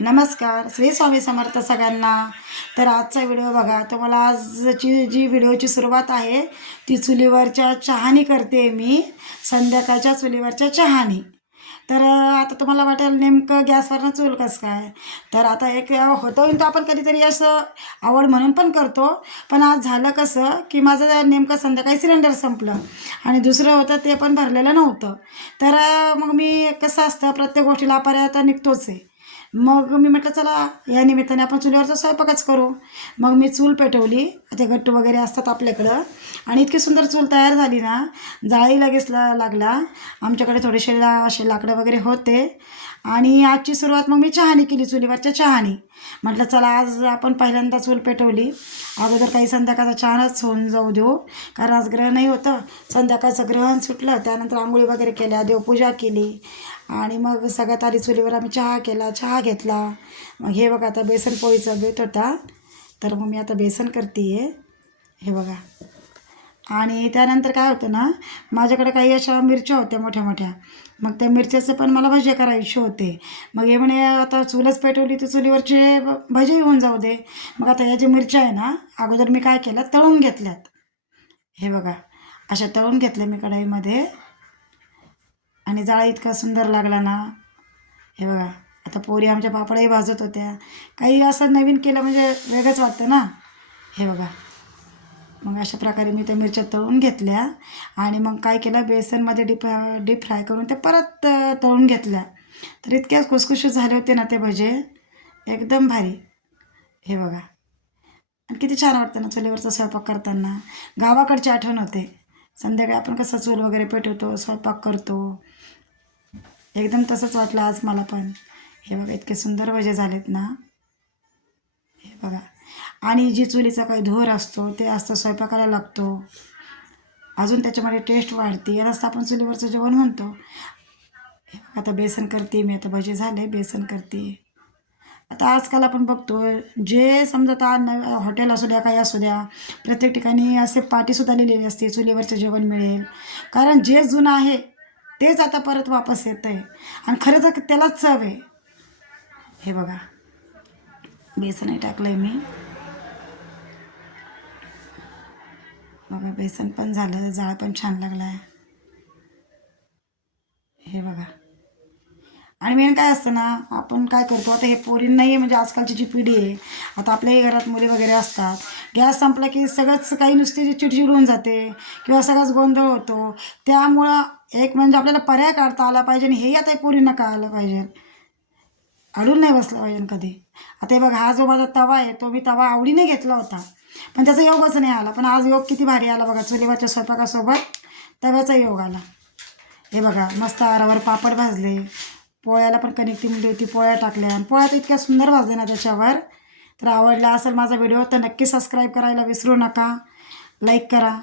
नमस्कार, श्री स्वामी समर्थ सगळ्यांना. तर आजचा व्हिडिओ बघा. तर मला आजची जी व्हिडिओची सुरुवात आहे ती चुलीवरच्या चहानी करते मी, संध्याकाळच्या चुलीवरच्या चहानी. तर आता तुम्हाला वाटेल नेमकं गॅसवरनं चूल कसं काय. तर आता एक होतं तर आपण कधीतरी असं आवड म्हणून पण करतो. पण आज झालं कसं की माझं नेमकं संध्याकाळी सिलेंडर संपलं आणि दुसरं होतं ते पण भरलेलं नव्हतं. तर मग मी कसं असतं प्रत्येक गोष्टीला पर्याय तर निघतोच आहे. मग मी म्हटलं चला या निमित्ताने आपण चुलीवरचा स्वयंपाकच करू. मग मी चूल पेटवली, ते गट्टू वगैरे असतात आपल्याकडं, आणि इतकी सुंदर चूल तयार झाली ना, जाळी लगेच लागला. आमच्याकडे थोडेसे असे लाकडं वगैरे होते. आणि आजची सुरुवात मग मी चहानी केली, चुलीवरच्या चहानी. म्हटलं चला आज आपण पहिल्यांदा चूल पेटवली, अगोदर काही संध्याकाळचा चहाच होऊन जाऊ देऊ, कारण आज ग्रहणही होतं. संध्याकाळचं ग्रहण सुटलं, त्यानंतर आंघोळी वगैरे केल्या, देवपूजा केली, आणि मग सगळ्यात आधी चुलीवर आम्ही चहा केला, चहा घेतला. मग हे बघा आता बेसन पोळीचा बेत होता, तर मग मी आता बेसन करते आहे, हे बघा. आणि त्यानंतर काय होतं ना, माझ्याकडे काही अशा मिरच्या होत्या मोठ्या मोठ्या. मग त्या मिरच्याचे पण मला भजे करायचे होते. मग हे म्हणे आता चूलच पेटवली तर चुलीवरचे भजे होऊन जाऊ दे. मग आता या ज्या मिरच्या आहे ना, अगोदर मी काय केलं, तळून घेतल्यात. हे बघा, अशा तळून घेतल्या मी कढईमध्ये, आणि जाळा इतका सुंदर लागला ना. हे बघा, आता पोरी आमच्या पापडही भाजत होत्या. काही असं नवीन केलं म्हणजे वेगळंच वाटतं ना. हे बघा, मग अशा प्रकारे मी त्या मिरच्या तळून घेतल्या, आणि मग काय केलं, बेसनमध्ये डीप फ्राय करून ते परत तळून घेतल्या. तर इतक्या खुसखुशीत झाले होते ना ते भजे, एकदम भारी. हे बघा, आणि किती छान वाटतं ना चुलीवरचा स्वयंपाक करताना. गावाकडची आठवण होते. संध्याकाळी आपण कसं चूल वगैरे पेटवतो, स्वयंपाक करतो, एकदम तसंच वाटलं आज मला पण. हे बघा, इतके सुंदर भजे झालेत ना. हे बघा, आणि जी चुलीचा काही धूर असतो ते असतं स्वयंपाकाला लागतो, अजून त्याच्यामध्ये टेस्ट वाढते. यालाच आपण चुलीवरचं जेवण म्हणतो. हे बघा, आता बेसन करते मी, आता भजे झाले, बेसन करते. आता आजकाल आपण बघतो, जे समजा आता हॉटेल असू द्या, काही असू द्या, प्रत्येक ठिकाणी असे पाटीसुद्धा लिहिलेली असते चुलीवरचं जेवण मिळेल. कारण जे जुनं आहे तेच आता परत वापस येतं आहे, आणि खरं तर त्यालाच चव आहे. हे बघा, बेसनही टाकलं आहे मी. बघा, बेसन पण झालं, जाळ पण छान लागला आहे. हे बघा, आणि मेन काय असतं ना, आपण काय करतो आता, हे पोरींनाही म्हणजे आजकालची जी पिढी आहे, आता आपल्याही घरात मुली वगैरे असतात, गॅस संपला की सगळंच काही नुसती चिडचिड होऊन जाते, किंवा सगळाच गोंधळ होतो. त्यामुळं एक म्हणजे आपल्याला पर्याय काढता आला पाहिजे, आणि हेही आता पोरींना कळालं पाहिजे, अडून नाही बसला पाहिजे कधी. आता हे बघा, हा जो माझा तवा आहे तो मी तवा आवडीने घेतला होता, पण त्याचा योगच नाही आला. पण आज योग किती भारी आला बघा, चुलीवरच्या स्वयंपाकासोबत तव्याचा योग आला. हे बघा, मस्त आरावर पापड भाजले, पोळ्याला पण कणिक ती होती, पोळ्या टाकल्या, आणि पोळ्या तर इतक्या सुंदर भाजल्या ना त्याच्यावर. तर आवडला असेल माझा व्हिडिओ तर नक्की सबस्क्राईब करायला विसरू नका, लाईक करा.